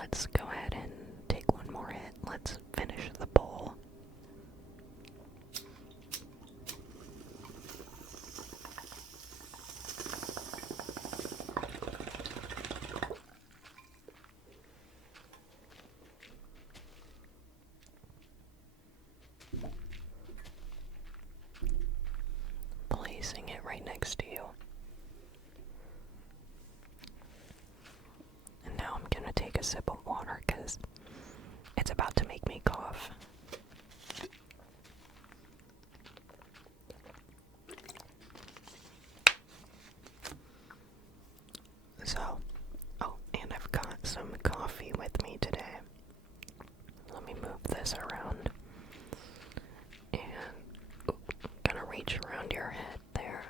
let's go ahead and take one more hit. Let's finish the bowl. Placing it right next to you. And now I'm gonna take a sip of water because it's about to make me cough. So, oh, and I've got some coffee with me today. Let me move this around. And gonna reach around your head there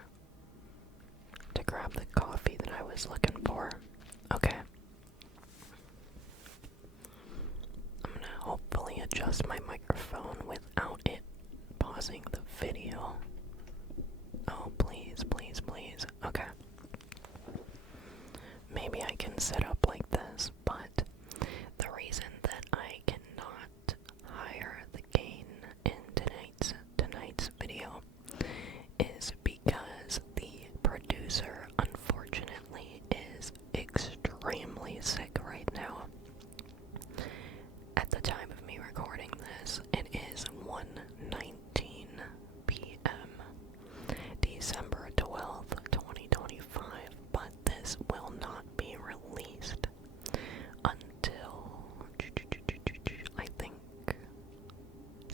to grab the coffee that I was looking for. Okay. I'm gonna hopefully adjust my microphone without it pausing the video. Oh, please, please, please. Okay. Maybe I can set up like this, but the reason that I cannot higher the gain in tonight's video is because the producer, unfortunately, is extremely sick right now. At the time of me recording this, it is 1:19 p.m. December 12th, 2025, but this will not be released until I think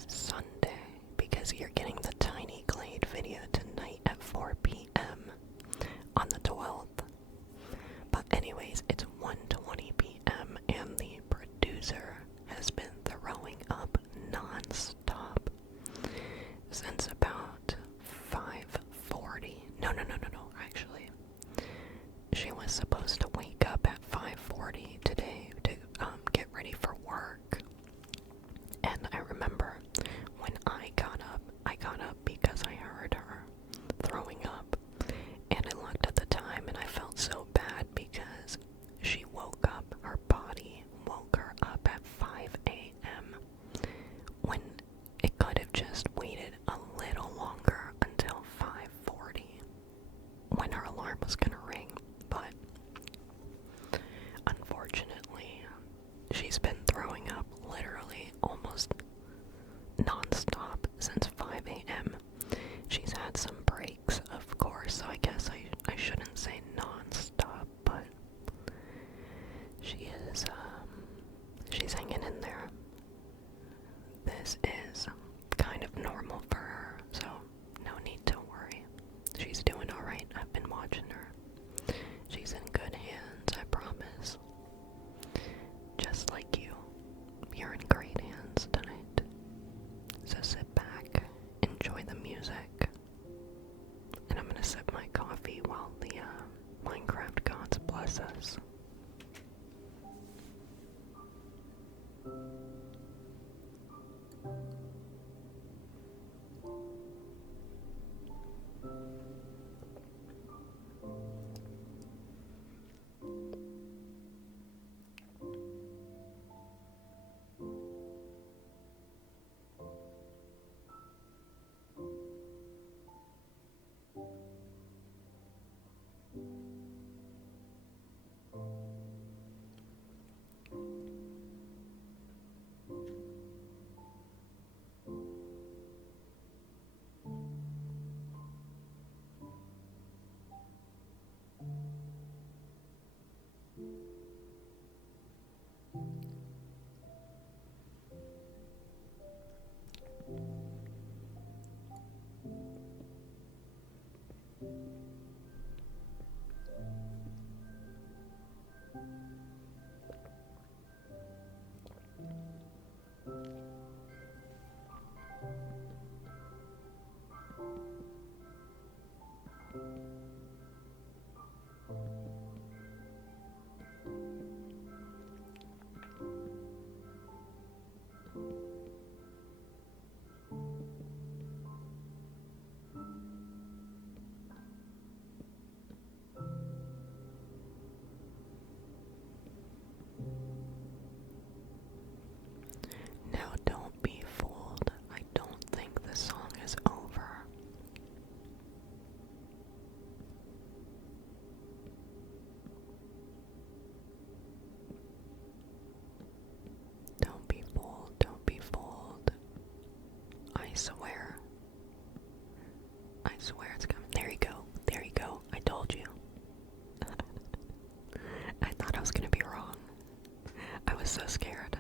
Sunday, because you're getting the Tiny Glade video tonight at 4 p.m. on the 12th. But anyways, it's 1:20 p.m. and the producer has been throwing up non-stop since about 5:40. No, actually. She was supposed to wake up at 5:40 today to get ready for work. And I remember when I got up because I heard her throwing up. And I looked at the time and I felt so bad because she woke up, her body woke her up at 5 a.m. when it could have just waited a little longer until 5:40 when her alarm was gonna ring. But unfortunately, she's been throwing up literally almost non-stop since 5 a.m. She's had some breaks, of course, so I guess I shouldn't say non-stop, but she's hanging in there. This is kind of normal for her, so no need to worry. She's doing alright. I've been watching her. She's in good hands, I promise. Just like you. You're in great hands tonight. So sit back, enjoy the music, and I'm gonna sip my coffee while the Minecraft gods bless us. was so scared.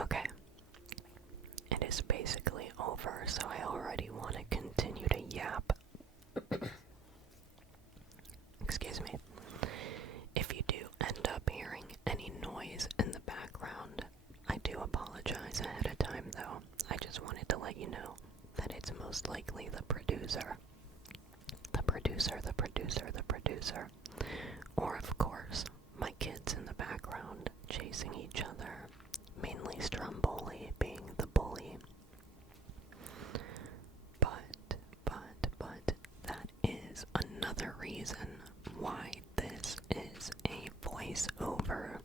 Okay. It is basically over, so I already want to continue to yap. Excuse me. If you do end up hearing any noise in the background, I do apologize ahead of time though. I just wanted to let you know that it's most likely the producer. The producer, the producer, the producer. Or of course, my kids in the background chasing each other. Mainly Stromboli being the bully. But, that is another reason why this is a voiceover.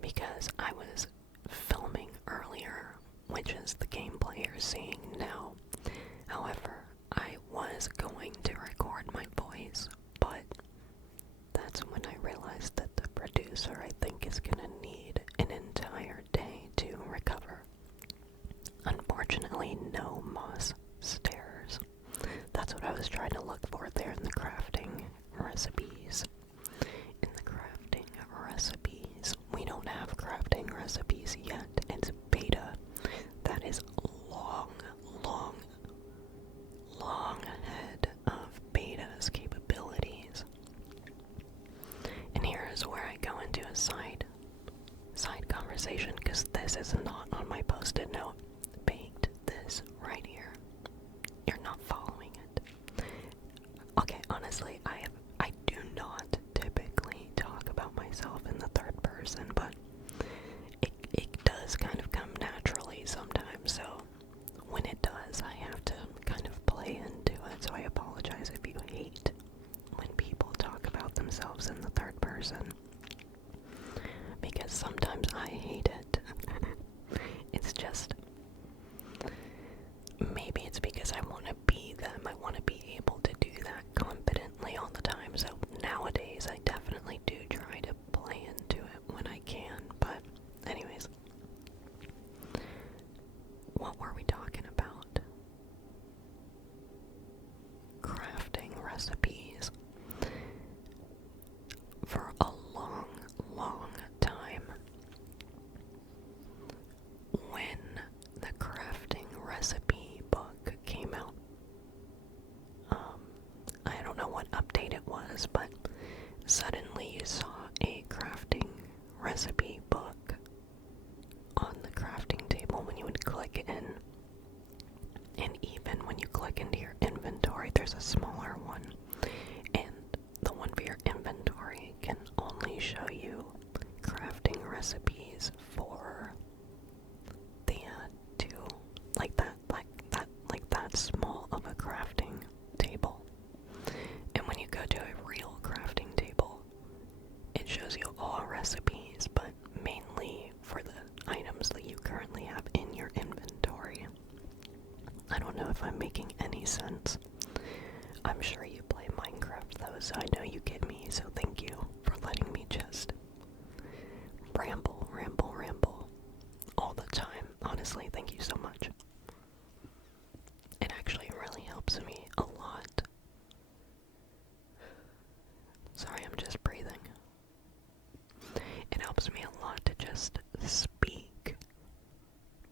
Because I was filming earlier, which is the gameplay you're seeing now. However, I was going to record my voice, but that's when I realized that the producer, I think, is gonna need an entire day to recover. Unfortunately, no moss stairs. That's what I was trying to look for there in the crafting recipes. In the crafting recipes. We don't have crafting recipes yet. It's beta. That is long ahead of beta's capabilities. And here is where I go into a side conversation, because this is not on my post-it note. Baked this right here. You're not following it. Okay, honestly, I do not typically talk about myself in the third person, but it does kind of come naturally sometimes, so when it does, I have to kind of play into it, so I apologize if you hate when people talk about themselves in the third person, because sometimes I hate it. It's just, maybe it's because I want to be them, I want to be able to do that confidently all the time, so nowadays I definitely do try to play into it when I can, but anyways, what were we talking about? Crafting recipes. For a long time, when the crafting recipe book came out, I don't know what update it was, but suddenly you saw a crafting recipe book on the crafting table when you would click in. And even when you click into your inventory, there's a smaller one. And the one for your inventory can only show you crafting recipes for the two, like that small of a crafting table. And when you go to a real crafting table, it shows you all recipes, but mainly for the items if I'm making any sense. I'm sure you play Minecraft though, so I know you get me, so thank you for letting me just ramble all the time. Honestly, thank you so much. It actually really helps me a lot. Sorry, I'm just breathing. It helps me a lot to just speak,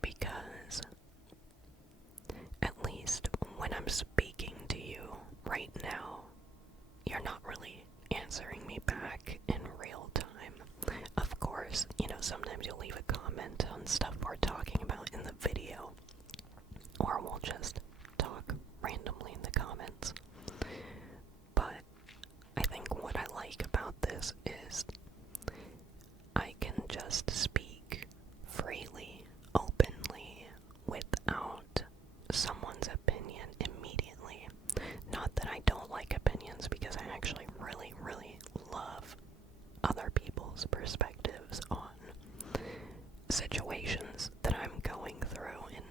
because at least when I'm speaking to you right now, you're not really answering me back in real time. Of course, sometimes you'll leave a comment on stuff we're talking about in the video, or we'll just talk randomly in the comments. But I think what I like about this is I can just speak freely, openly, without someone's opinion immediately. Not that I don't like opinions, because I actually really, really love other people's perspectives on situations that I'm going through, and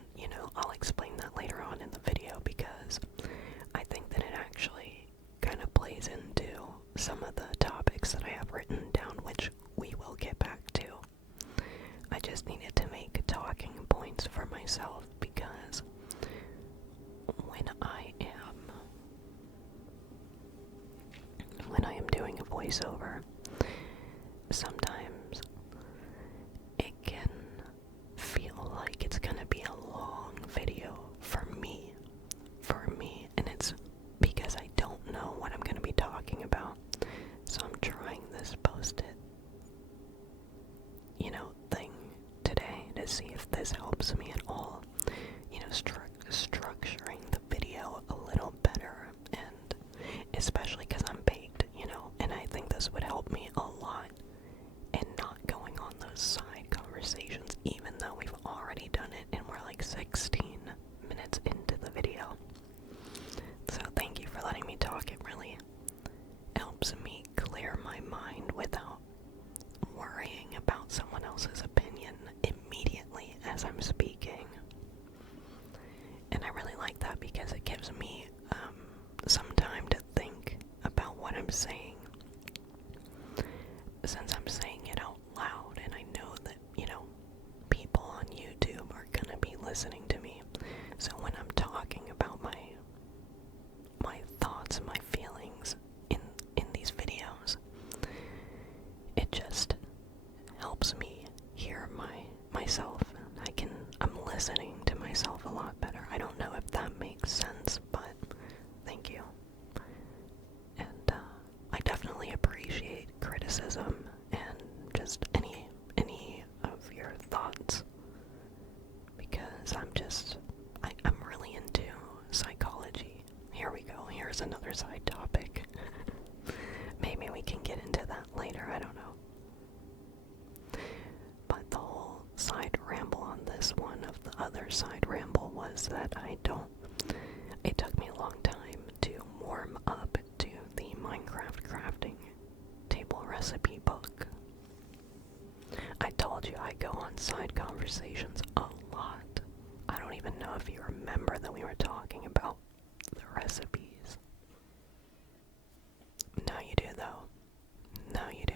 I'll explain that later on in the video, because I think that it actually kind of plays into some of the topics that I have written down, which we will get back to. I just needed to make talking points for myself, because when I am doing a voiceover, sometimes it can feel like it's gonna be a long video for me, and it's because I don't know what I'm gonna be talking about. So I'm trying this post-it, thing today to see if this helps me at all, structuring the video a little better, and especially because I'm baked, and I think this would help me a lot, and not going on those side conversations, even though we've already done it and we're like 16 minutes into the video. So thank you for letting me talk. It really helps me clear my mind without worrying about someone else's opinion immediately as I'm speaking. And I really like that, because it gives me some time to think about what I'm saying, since I'm saying it out loud, and I know that, people on YouTube are gonna be listening to me. So when I'm talking about my thoughts and my feelings in these videos, it just helps me hear myself. I'm listening to myself a lot better. I don't know if that makes sense, but thank you. And I definitely appreciate criticism and just any of your thoughts, because I'm really into psychology. Here we go. Here's another side topic. Maybe we can get into that later. I don't know. But the whole side ramble on this one, of the other side ramble, was that it took me a long time to warm up to the Minecraft crafting table recipe book. I told you I go on side conversations a lot. I don't even know if you remember that we were talking about the recipes. Now you do, though. Now you do.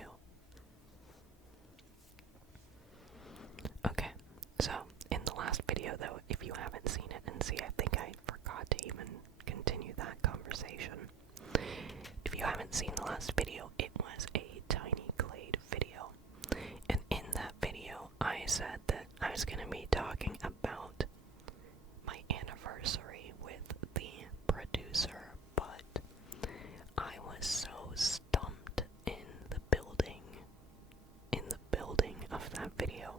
Okay, so in the last video, though, if you haven't seen it, and see, I think I forgot to even continue that conversation. If you haven't seen the last video, it was a tiny glade video. And in that video, I said that I was going to be talking about my anniversary with the producer, but I was so stumped in the building of that video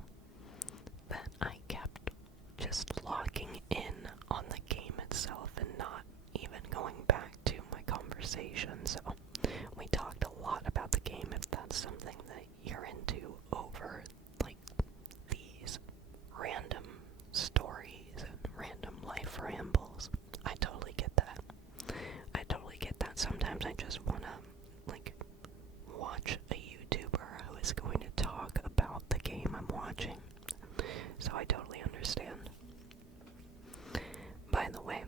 that I kept just locking in on the game itself and not even going back to my conversation. So we talked a lot about the game, if that's something that you're into, over like these random stories and random life rambles. I totally get that. Sometimes I just want to like watch a YouTuber who is going to talk about the game I'm watching. So I totally understand. By the way,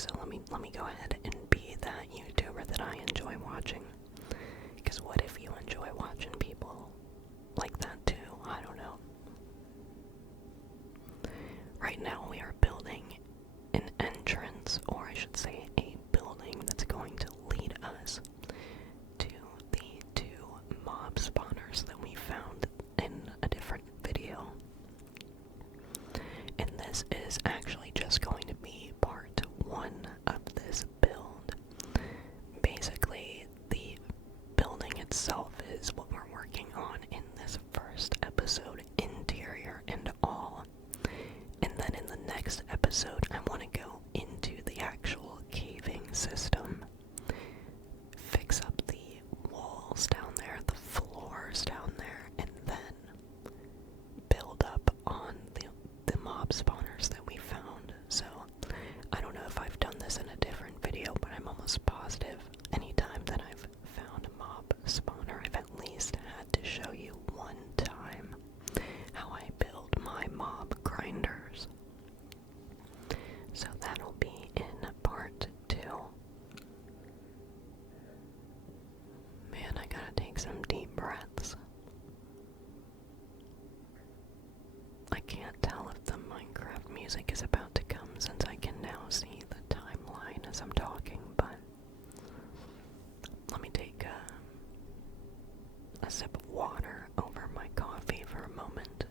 so let me go ahead and be that YouTuber that I enjoy watching. Because what if you enjoy watching people like that too? I don't know. Right now we are building an entrance, or I should say a building that's going to lead us to the 2 mob spawners that we found in a different video. And this is actually just going to be part 1 of this build. Basically, the building itself is what we're working on in this first episode, interior and all. And then in the next episode, I want to go into the actual caving system, fix up the walls down there, the floors down there, and then build up on the mob spawners that we found. So, I don't know if I've done this in a different video, but I'm almost positive anytime that I've found a mob spawner, I've at least had to show you one time how I build my mob grinders. So that'll be in part 2. Man, I gotta take some deep breaths. I can't tell if the Minecraft music is about to come since I can now see the timeline as I'm talking, but let me take a sip of water over my coffee for a moment.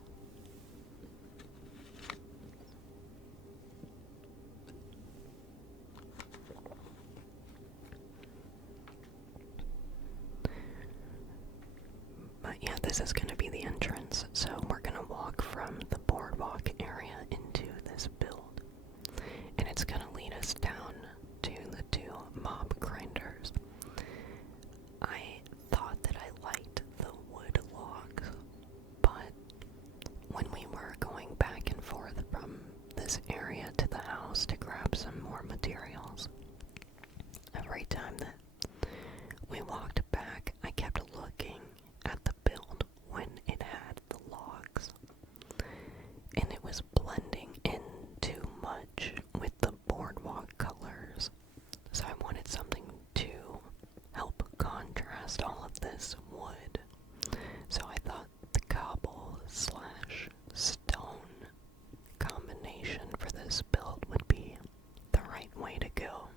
But yeah, this is going to be the entrance, so we're going to walk from the boardwalk area into this build. And it's going to lead us down to the 2 mob grinders. I thought that I liked the wood logs, but when we were going back and forth from this area to the house to grab some more materials, every time that we walked back, I kept looking at the build when it had the logs, and it was blending in too much with the boardwalk colors, so I wanted something to help contrast all of this wood. So I thought the cobble slash stone combination for this build would be the right way to go.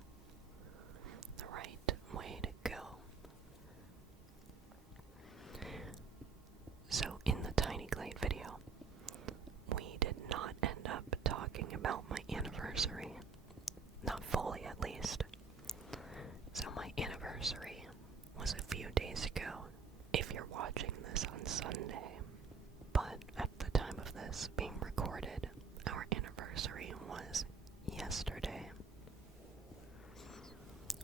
The right way to go. So in the Tiny Glade video, we did not end up talking about my anniversary. Not fully, at least. So my anniversary was a few days ago, if you're watching this on Sunday. But at the time of this being recorded, our anniversary was yesterday.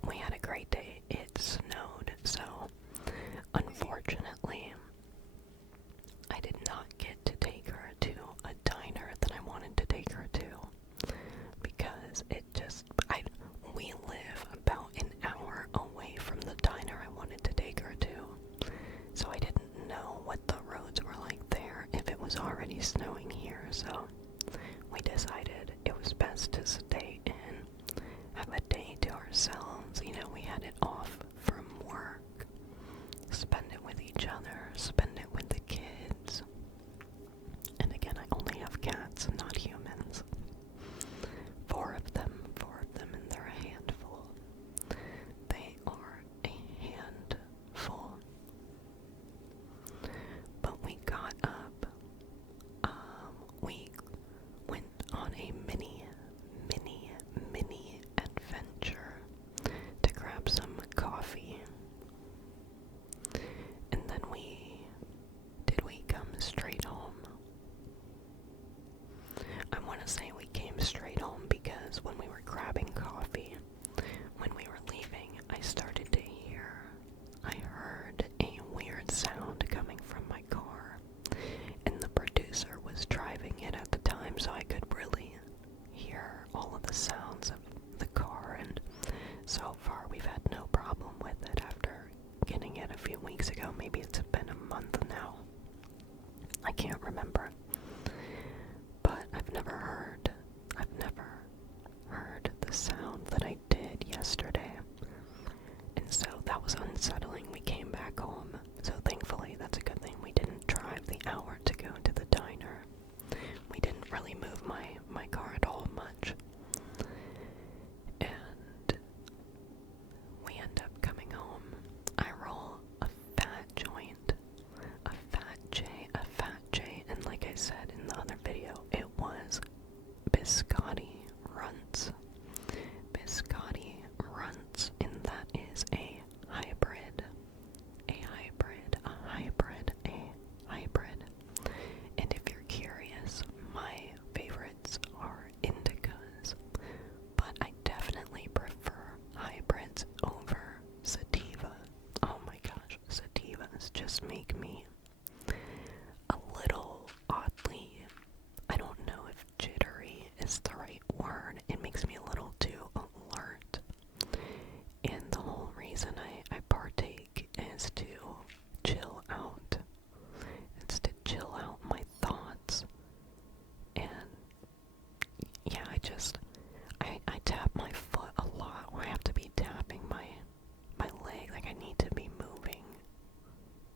We had a great day. It snowed, so unfortunately, I did not get to take her to a diner that I wanted to take her to, because we live about an hour away from the diner I wanted to take her to, so I didn't know what the roads were like there, if it was already snowing here, so we decided it was best to stay in, have a day to ourselves. You know, we had it off from work, spend it with each other, spend it with the kids. And again, I only have cats, not humans. 4 of them, and they're a handful. They are a handful. But we got up, we went on a mini adventure to grab some coffee. And then did we come straight home? I want to say we came straight home because when we were grabbing coffee, when we were leaving, I heard a weird sound coming from my car, and the producer was driving it at the time, so I could really hear all of the sounds of the car, and so far we've had no problem with it after getting it a few weeks ago. Maybe it's been a month now. I can't remember. But I've never heard the sound that yesterday. And so that was unsettling. We came back home. So thankfully, that's a good thing. We didn't drive the hour to go to the diner. We didn't really move my car at all much. And we end up coming home. I roll a fat joint, a fat J, and like I said in the other video, it was biscotti runts. Biscotti runts, and that is a hybrid. And if you're curious, my favorites are indicas, but I definitely prefer hybrids over sativa. Oh my gosh, sativas just make me a little oddly, I don't know if jittery is the right word. It makes me a little too alert. And the whole reason I partake is to chill out. It's to chill out my thoughts. And yeah, I tap my foot a lot, or I have to be tapping my leg. Like I need to be moving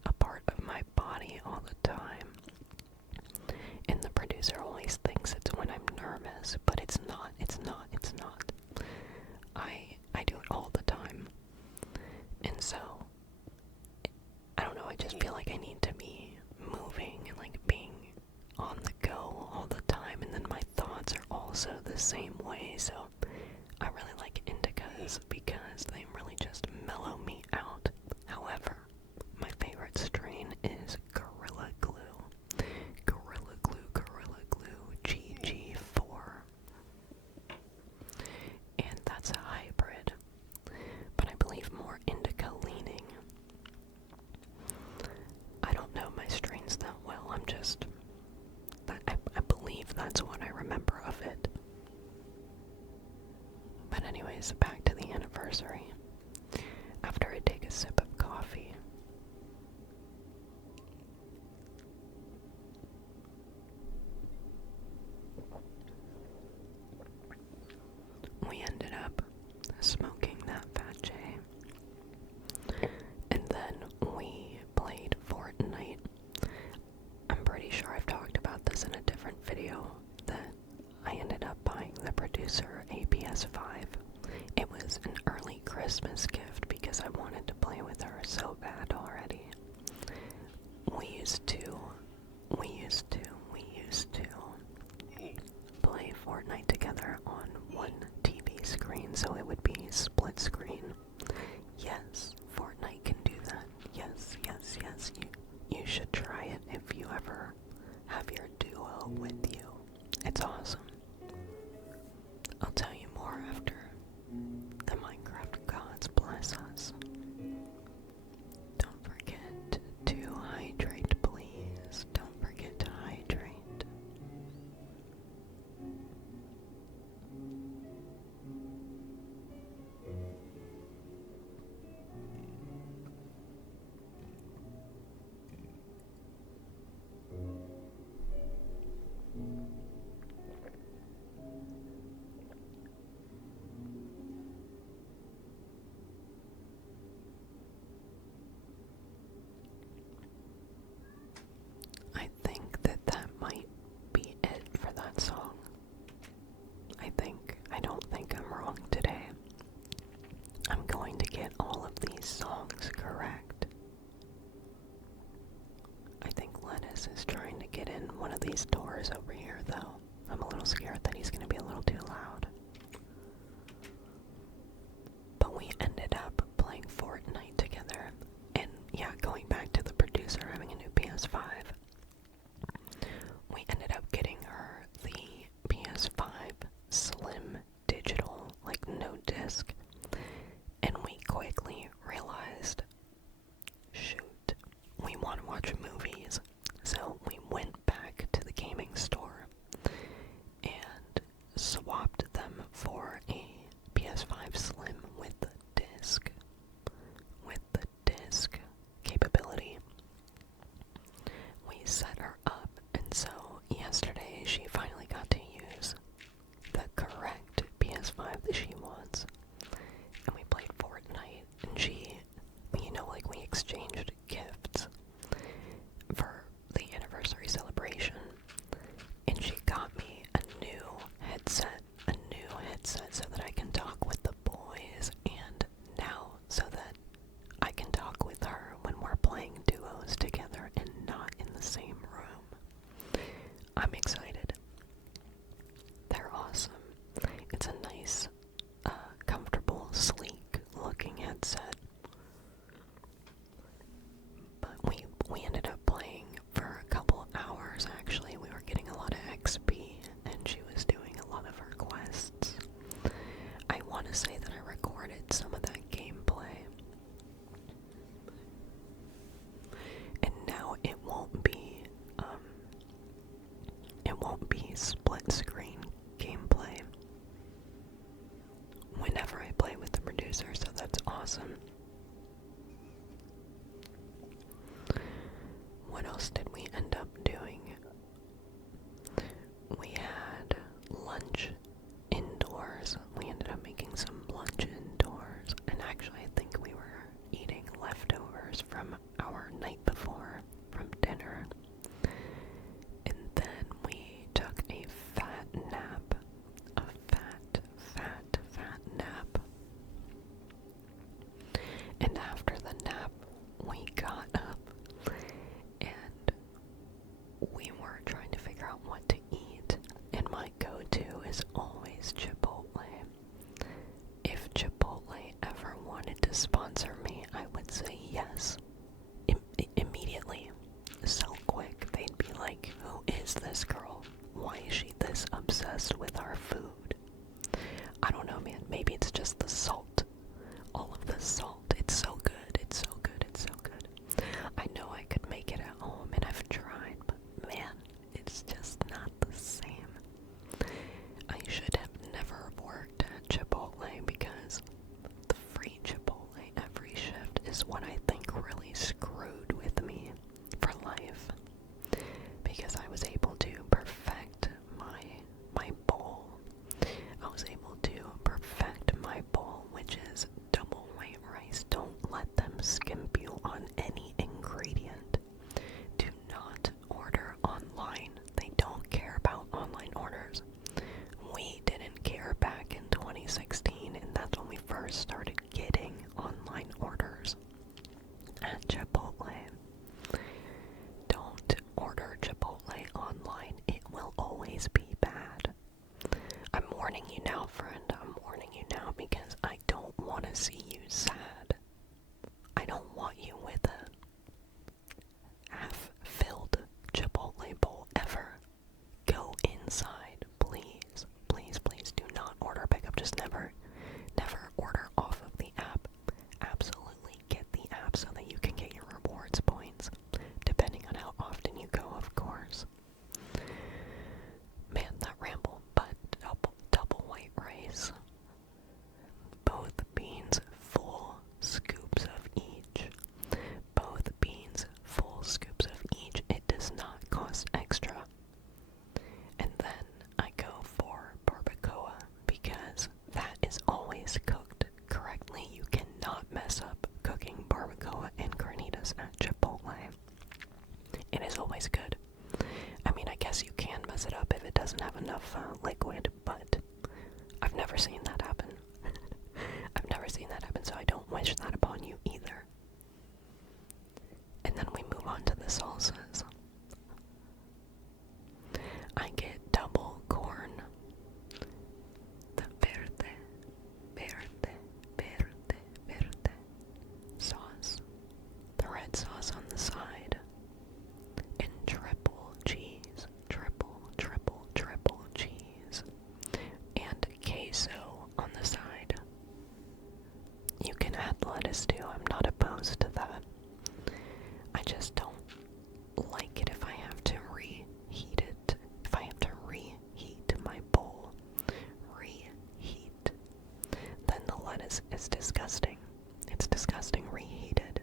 a part of my body all the time. And the producer always thinks it's when I'm nervous, but it's not. I do it all the time. And so, I don't know, I just feel like I need to be moving and like being on the go all the time, and then my thoughts are also the same way. So I really like indicas because they really just mellow me out. However, my favorite strain is Gorilla Glue. Gorilla Glue GG4. And that's a hybrid, but I believe more indica leaning. I don't know my strains that well. I believe that's what I remember of it. But anyways, back to the anniversary. After I take a sip of coffee, we ended up smoking that fat J. And then we played Fortnite. I'm pretty sure I've talked about this in a different video, that I ended up buying the producer a PS5. It was an early Christmas gift because I wanted to play with her so bad already. We used to play Fortnite together on one TV screen, so it would be split screen. Yes, Fortnite can do that. Yes. You should try it if you ever have your duo with you. It's awesome. I'll tell you more after the Minecraft gods bless us. Don't forget to hydrate, please. Don't forget to hydrate. I think that might be it for that song. I don't think I'm wrong today. I'm going to get all of these songs correct. I think Lettuce is trying to get in one of these doors over here, though. I'm a little scared that he's going to be a little too loud. But we ended up playing Fortnite together. And yeah, going back to the producer having a new PS5. We ended up getting her the PS5 Slim Digital, like no disc. And we quickly realized, shoot, we want to watch movies. So we went back to the gaming store and swapped them for a PS5 Slim with the disc capability. We won't be split screen gameplay whenever I play with the producer, so that's awesome. What else did we end up doing? We had lunch indoors. We ended up making some lunch indoors, and actually I think we were eating leftovers from our night before from dinner. And then we took a fat nap. A fat nap. And after the nap, we got up and we were trying to figure out what to eat. And my go-to is always Chipotle. If Chipotle ever wanted to sponsor me, I would say yes. Immediately. So quick. They'd be like, who is this girl? Why is she this obsessed with our food? I don't know, man. Maybe it's just the salt. All of the salt. It's so good. It's so good. It's so good. I know I could make it at home, and I've tried, but man, it's just not the same. I should have never worked at Chipotle because the free Chipotle every shift is what I think really screwed with me for life. Because I was able to perfect my bowl. I was able to perfect my bowl, which is double white rice. Don't let them skimp you on any ingredient. Do not order online. They don't care about online orders. We didn't care back in 2016, and that's when we first started getting online orders at Chipotle. Don't order Chipotle online. It will always be bad. I'm warning you now, friend. I'm warning you now because I don't want to see you sad. I don't want you with a half-filled Chipotle bowl ever. Go inside, please. Please, please do not order pickup. Just never order off of the app. Absolutely get the app so that you can get your rewards points, depending on how often you go, of course. Man, that ramble, but double white rice. Both beans, full scoops of each. Both beans, full scoops of each. It does not cost extra. And then I go for barbacoa because that is always cooked correctly. You cannot mess up cooking barbacoa and carnitas at Chipotle. It is always good. I mean, I guess you can mess it up if it doesn't have enough liquid, but I've never seen that happen. I've never seen that happen, so I don't wish that upon you either. And then we move on to the salsas. I get double corn, the verde sauce, the red sauce on the side, and triple cheese, triple cheese, and queso on the side. You can add lettuce too, I'm not opposed to that. I just don't like it if I have to reheat it. If I have to reheat my bowl, then the lettuce is disgusting. It's disgusting reheated.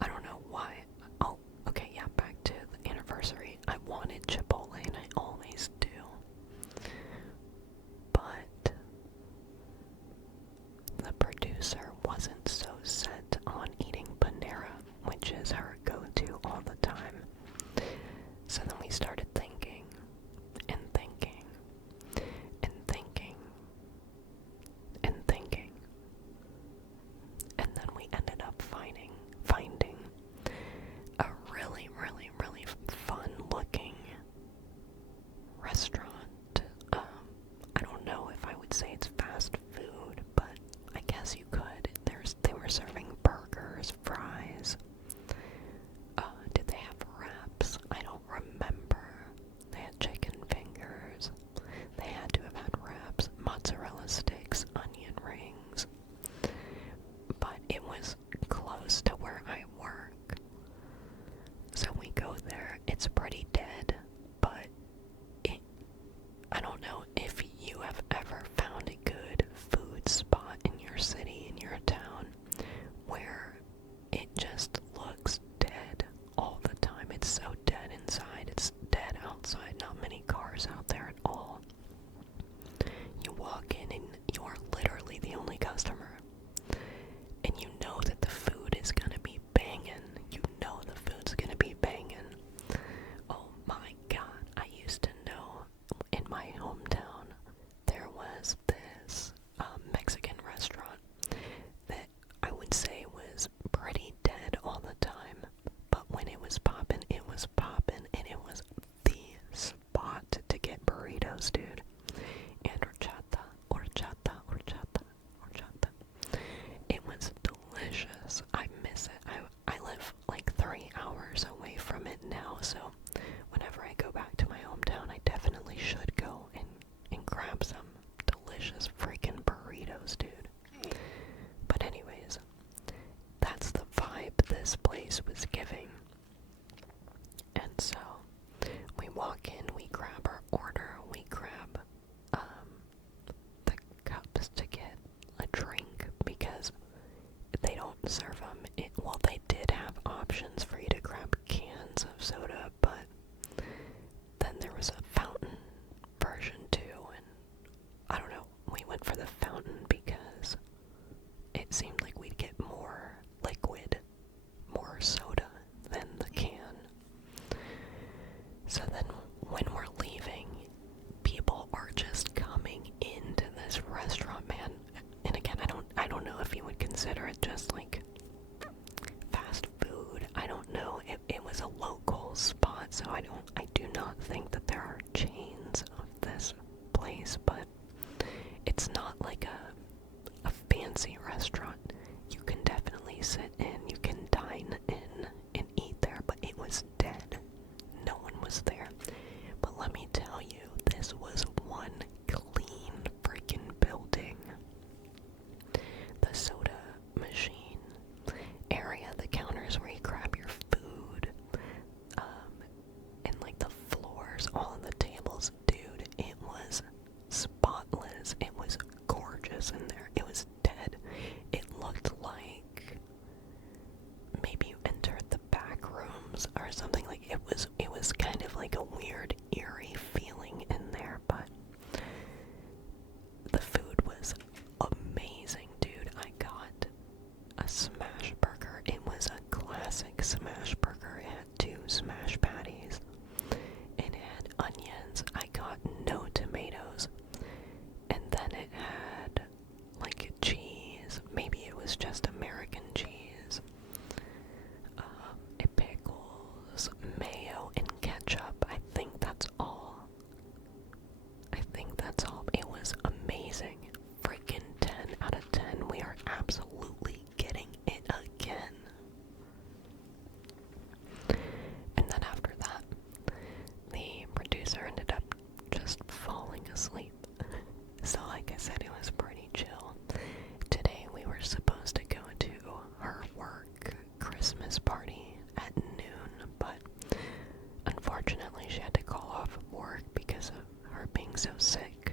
I don't know why. Oh, okay, yeah, back to the anniversary. I wanted Chipotle, and I always do. But the producer wasn't so set on eating Panera, which is her go-to all the time. So then we started thinking, and thinking, and thinking, and thinking. And then we ended up finding a really fun-looking restaurant. I don't know if I would say it's fast food, but I guess you could. They were serving burgers, fries. Did they have wraps? I don't remember. chairs, all of the tables. Dude, it was spotless. It was gorgeous in there. It was dead. It looked like maybe you entered the back rooms or something. Like it was kind of like a weird, eerie feeling in there, but the food was amazing, dude. I got a smash burger. It was a classic smash burger. It had 2 smash patties. It had onions. I got no tomatoes. And then it had like cheese. Maybe it was just American cheese. Pickles, mayo, and ketchup. I think that's all. It was amazing. Freaking 10 out of 10. We are absolutely getting it again. And then after that, the producer ended up just falling asleep. So like I said, it was pretty chill. Today we were supposed to go to her work Christmas party at noon, but unfortunately she had to call off work because of her being so sick.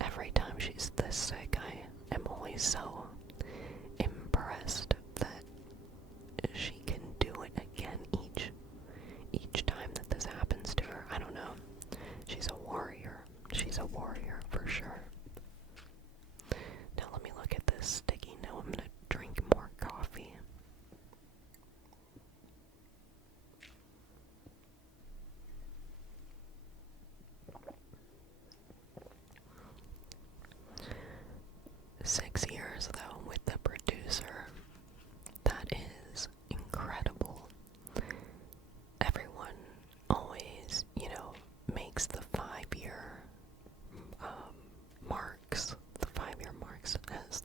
Every time she's this sick, I am always so impressed that she can do it again each time that this happens to her. I don't know. She's a warrior. She's a warrior for sure. Now let me look at this sticky note. I'm gonna drink more coffee. Six years, though, with the producer. That is incredible. Everyone always, makes the 5-year marks, as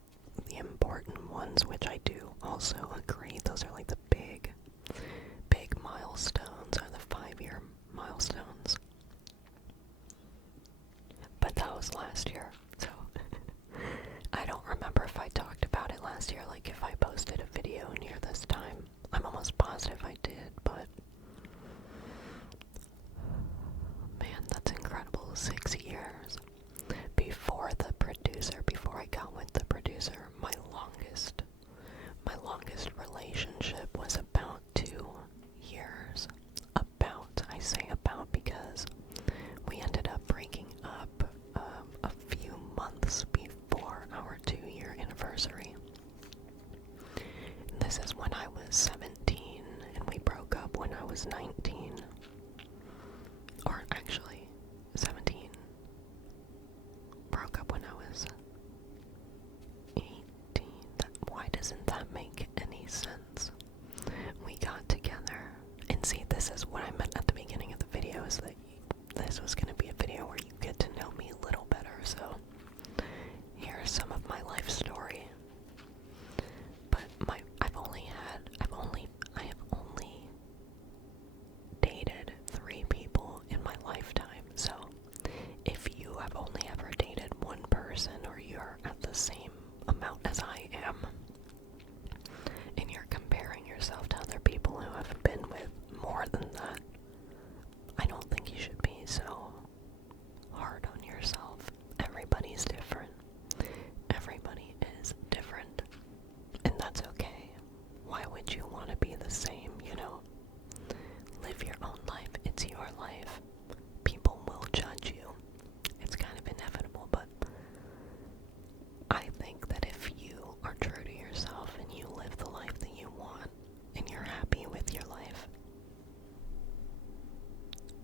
the important ones, which I do also agree. Those are like the big milestones, are the 5-year milestones. But that was last year, so I don't remember if I talked about it last year, like if I posted a video near this time. I'm almost positive I did, but man, that's incredible. 6 years. Before I got with the producer, my longest relationship was about 2 years. I say about because we ended up breaking up a few months before our 2-year anniversary. And this is when I was 17, and we broke up when I was 19. Or actually, 17. Broke up when I was 18. Why doesn't that make any sense? We got together, and see, this is what I meant at the beginning of the video, is that this was going to be a video where you get to know me a little better. So here's some of my life story. But I have only dated 3 people in my lifetime. So if you have only ever dated one person, or you're at the same amount as I am, and you're comparing yourself to other people who have been with more than that, I don't think you should be so hard on yourself. Everybody's different. Everybody is different. And that's okay. Why would you want to be the same, Live your own life. It's your life. People will judge you. It's kind of inevitable, but I think that if you are true to yourself and you live the life that you want, and you're happy with your life,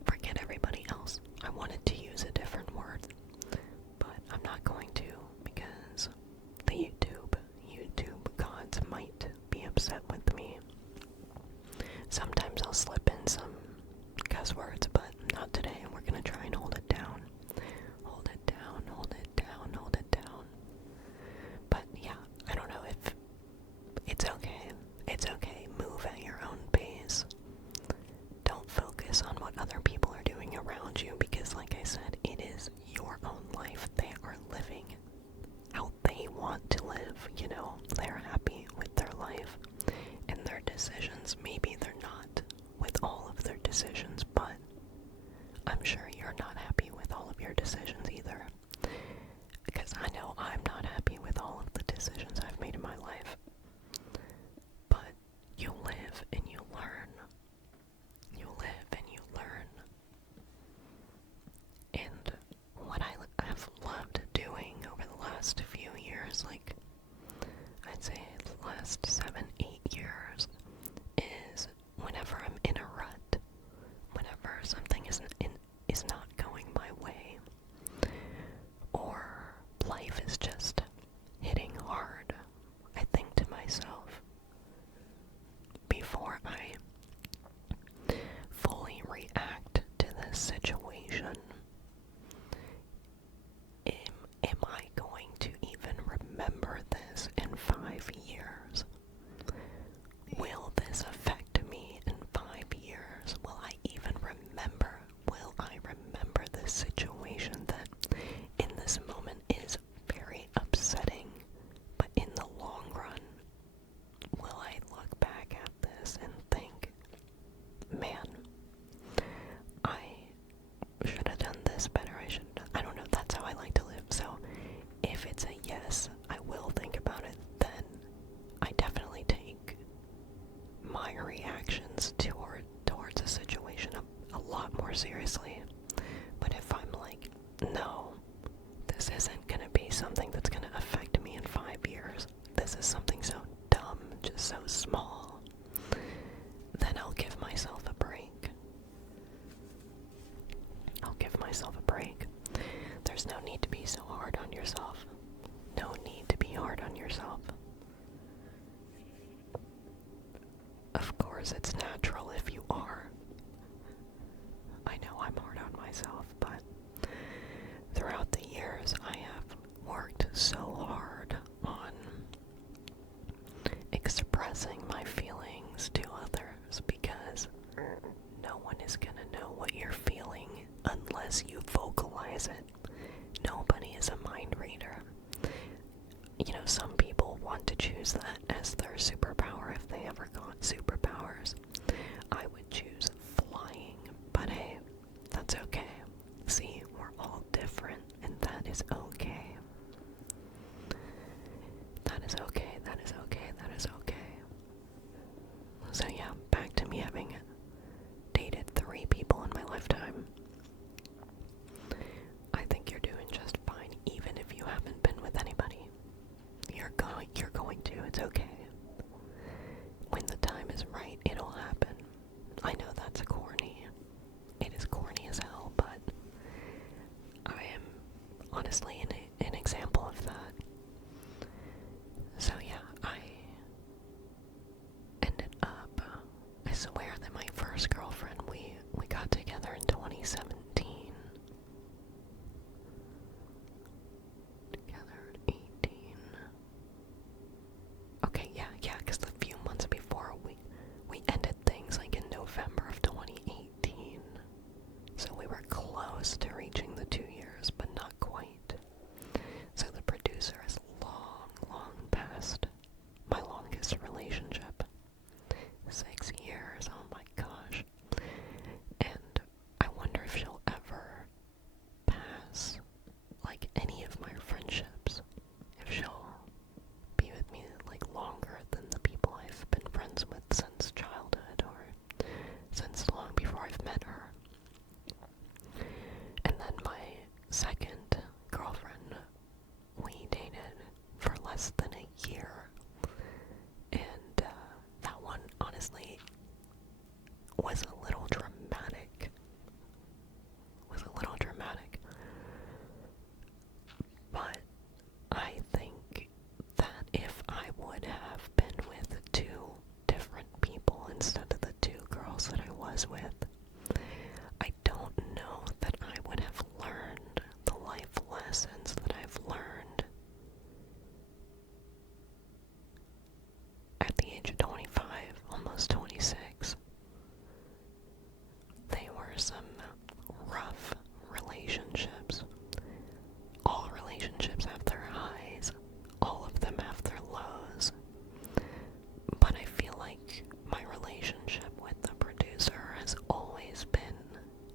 forget everybody else. I wanted to use a different word, but I'm not going to, because the YouTube gods might be upset with me. Sometimes I'll slip in some cuss words, but not today, and we're gonna try and hold it down. Hold it down, hold it down, hold it down. But yeah, I don't know if it's okay. It's okay. Move at your own pace. Don't focus on what other people are doing around you, because like I said, it is your own life. They are living how they want to live, They're happy with their life and their decisions. Maybe they're not with all of their decisions, but I'm sure you're not happy with all of your decisions either. Because I know I'm not happy with all of the decisions I've made in my life. But you live and you learn. You live and you learn. And what I have loved doing over the last few years, like I'd say the last 7-8 years, is whenever I'm in a rut, whenever something is not going my way, or life is just hitting hard, I think to myself, before I fully react to this situation, am I going to even remember this in 5 years? Will this affect me in 5 years? Will I even remember? Will I remember this situation that in this moment is very upsetting, but in the long run, will I look back at this and think, man, I should have done this better, I don't know, that's how I like to live. So if it's a yes, I will think about it, then I definitely take my reactions towards a situation a lot more seriously. But if I'm like, no, this isn't gonna be something that's gonna affect me in 5 years, this is something so dumb, just so small, then I'll give myself a break. I'll give myself a break. There's no need to be so hard on yourself. No need to be hard on yourself. Of course, it's natural if you are. I know I'm hard on myself, but throughout the years, I have worked so hard on expressing my feelings to others, because no one is gonna know what you're feeling unless you vocalize it. Nobody is a mind reader. You know, some people want to choose that as their superpower if they ever got superpowers. I would choose flying, but hey, that's okay. See, we're all different, and that is okay. That is okay, that is okay, that is okay. So yeah, back to me having dated 3 people in my lifetime. I think you're doing just fine, even if you haven't been with anybody. You're going to, it's okay. When the time is right, it'll happen. I know that's corny. It is corny as hell, but I am honestly an example of that. So yeah, I ended up, I swear that my first girlfriend, we got together in 2017. Together at 18. Okay, yeah, because the few months before we ended things like in November of 2018. So we were close to reaching the 2 years, but not quite. So the producer is long past my longest relationship. 6 years, oh my gosh. And I wonder if she'll ever pass, like, any of my friendships. If she'll be with me, like, longer than the people I've been friends with since childhood, or since long before I've met her. And then my second girlfriend, we dated for less than a year. And that one, honestly, was a little dramatic. But I think that if I would have been with 2 different people instead of the 2 girls that I was with, I don't know that I would have learned the life lessons that I've learned at the age of 25, almost 26. They were some rough relationships. All relationships have their highs, all of them have their lows. But I feel like my relationship with the producer has always been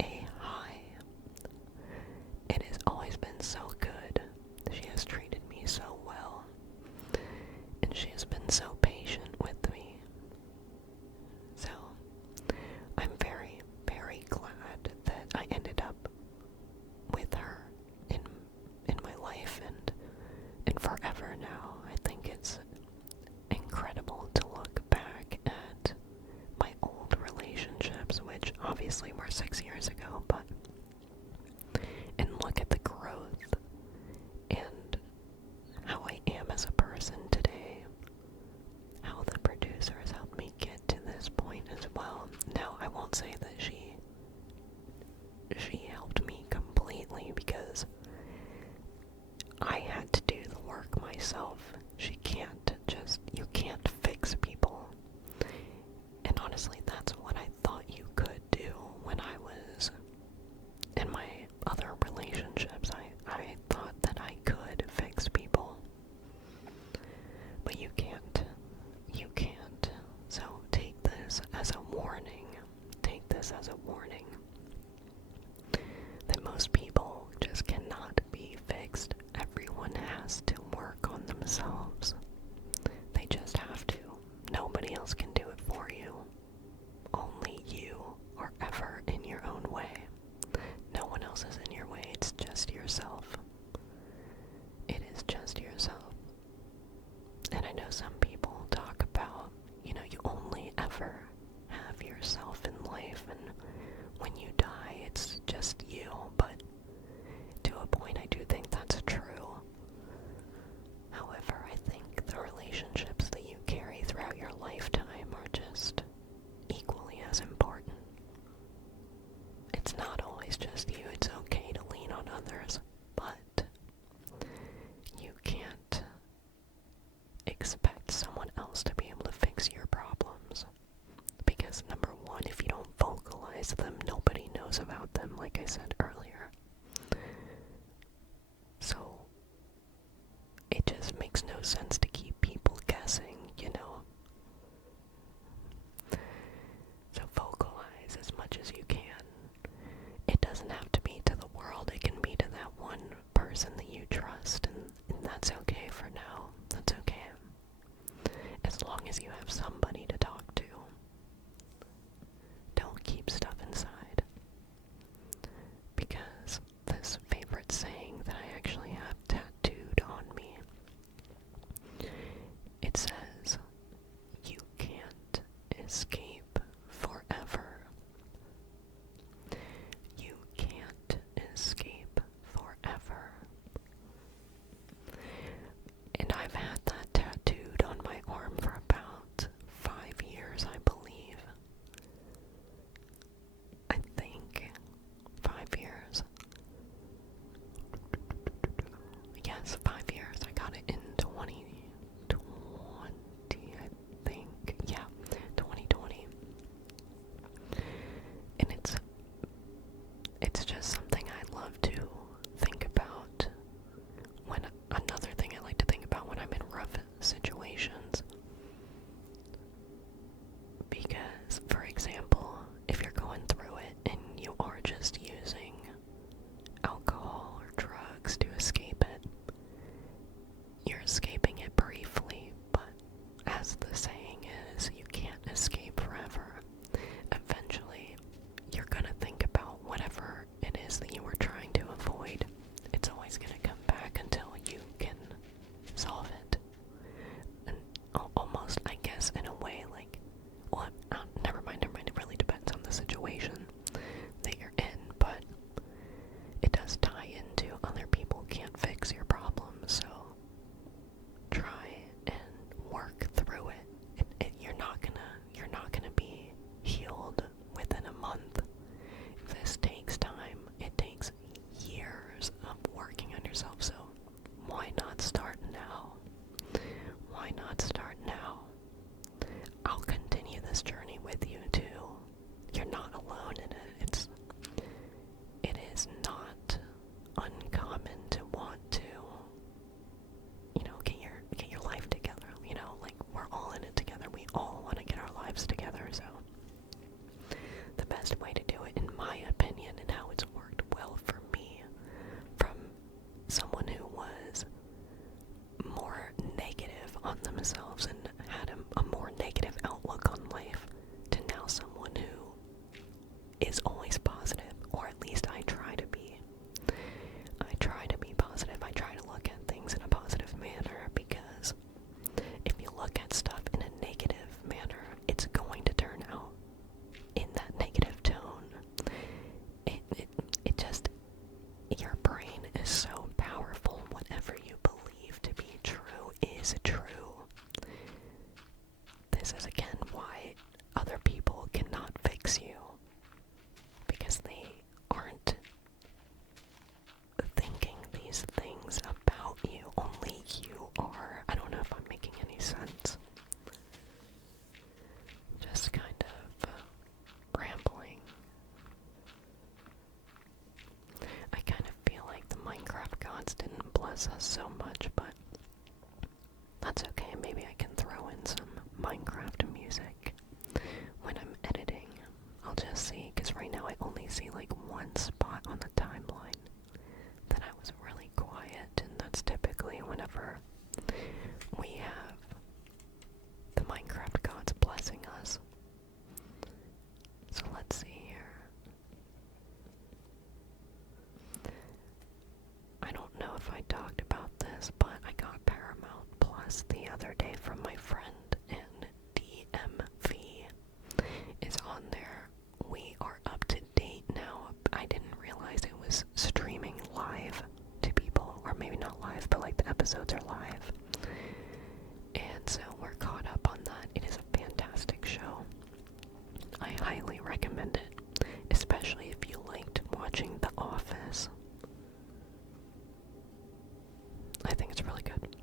a high. obviously were 6 years ago, but and look at the growth and how I am as a person today, how the producer has helped me get to this point as well. Now, I won't say that she helped me completely, because I had to do the work myself. You can't fix people. And honestly, that's what I thought you could do when I was in my other relationships. I thought that I could fix people. But you can't. You can't. So take this as a warning. Take this as a warning that most people just cannot be fixed. Everyone has to work on themselves. They just have to. Nobody else can do it for you. Only you are ever in your own way. No one else is in your way. It's just yourself. It is just yourself. And I know some people talk about, you only ever have yourself in life, and when you die, it's just you. But to a point, I do think that's true. However, I think the relationships that you carry throughout your lifetime are just equally as important. It's not always just you. It's okay to lean on others, but you can't expect someone else to be able to fix your problems. Because number one, if you don't vocalize them, nobody knows about them, like I said earlier. So it just makes no sense to keep people guessing, So vocalize as much as you can. It doesn't have to be to the world, it can be to that one person that you trust, and that's okay for now. That's okay. As long as you have somebody to talk to. Don't keep stuff inside. Because this favorite saying that I actually have tattooed on me, it says, you can't escape forever. You can't escape forever. And I've had that tattooed on my arm for about 5 years, I believe. I think 5 years. Yes, 5 years. I got it in 2020, I think. Yeah, 2020. And it's just something I love to think about. Another thing I like to think about when I'm in rough situations. Because, for example, if you're going through it and you are just using alcohol or drugs to escape it, you're escaping it briefly, but as the saying is, you can't escape forever. Eventually, you're gonna think about whatever it is that bless us so much, but that's okay. Maybe I can throw in some Minecraft music when I'm editing. I'll just see, because right now I only see like one spot on the timeline that I was really quiet, and that's typically whenever we have the Minecraft gods blessing us. So let's see here. I don't know if I talked about this, but I got Paramount Plus the other day from my friend, and DMV is on there. We are up to date now. I didn't realize it was streaming live to people, or maybe not live, but like the episodes are live. And so we're caught up on that. It is a fantastic show. I highly recommend it, especially if you liked watching The Office. I think it's really good.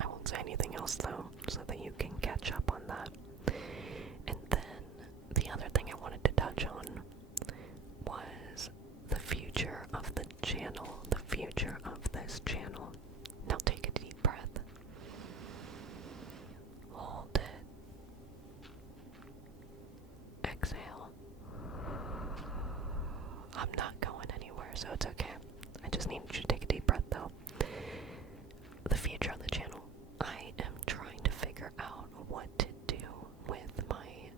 I won't say anything else though, so that you can catch up on that. And then the other thing I wanted to touch on was the future of the channel, the future of this channel. Now take a deep breath. Hold it. Exhale. I'm not going anywhere, so it's okay. I just need you to take a deep breath though. The future of the channel. I am trying to figure out what to do with my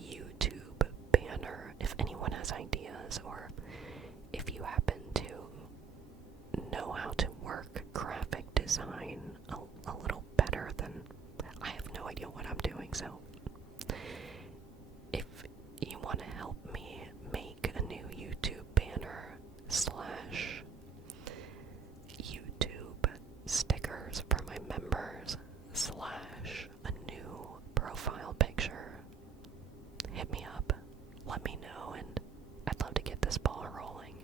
YouTube banner. If anyone has ideas, or if you happen to know how to work graphic design a little better than I have no idea what I'm doing, so if you want to help me make a new YouTube banner slash YouTube stickers for my members slash a new profile picture, hit me up, let me know, and I'd love to get this ball rolling,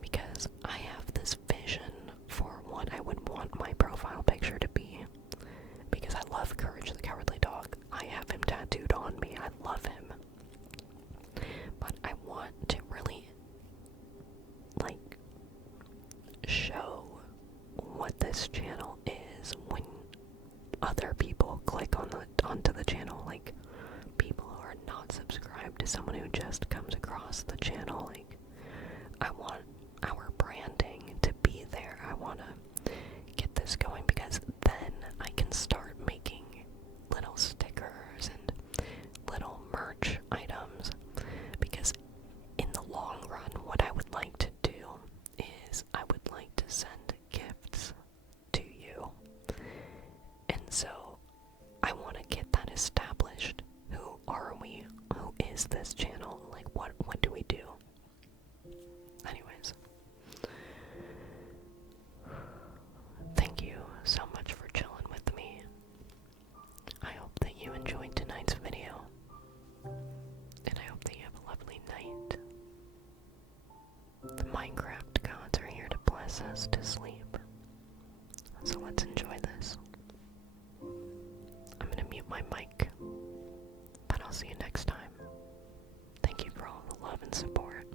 because I have this vision for what I would want my profile picture to be, because I love Courage the Cowardly Dog. I have him tattooed on me. I love him. But I want to really, show what this channel is when other people click onto the channel, like people who are not subscribed, to someone who just comes across the channel. I want our branding to be there. I want to get this going, because then I can start making little stickers and little merch items, because in the long run, what I would like to do is I would like to send gifts to you, and so I want to get that established. Who are we? Who is this channel? What do we do? Anyways, thank you so much for chilling with me. I hope that you enjoyed tonight's video, and I hope that you have a lovely night. The Minecraft gods are here to bless us to sleep, so let's enjoy this. I'm gonna mute my mic, but I'll see you next time. Thank you for all the love and support.